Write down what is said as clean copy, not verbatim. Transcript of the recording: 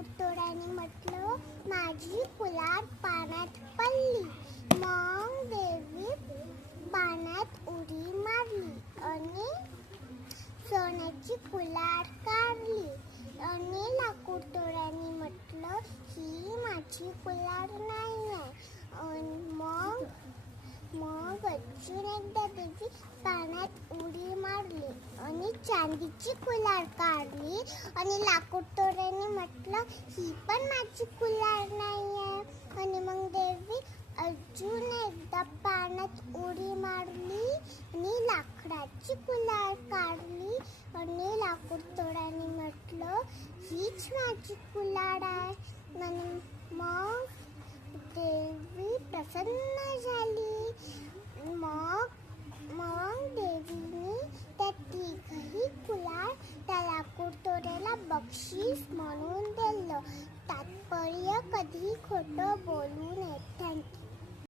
लाकूडतोड्याने म्हटलं, माझी कुल्हाड पाण्यात पडली. मग देवी पाण्यात उडी मारली आणि सोन्याची कुल्हाड काढली. आणि लाकूडतोड्याने म्हटलं, ही माझी कुल्हाड नाही आहे. मग अजून एकदा देवी पाण्यात उडी मारली आणि चांदीची कुल्हाड काढली. आणि लाकूडतोड्याने म्हटलं, ही पण माझी कुल्हाड नाही आहे. आणि मग देवी अजून एकदा पाण्यात उडी मारली आणि लाकडाची कुल्हाड काढली. आणि लाकूडतोड्याने म्हटलं, हीच माझी कुल्हाड आहे. आणि मग देवी प्रसन्न झाली. मग देवीने त्या तिघही कुल्हाड त्या लाकूडतोड्याला बक्षीस म्हणून दिलं. तात्पर्य कधी खोटं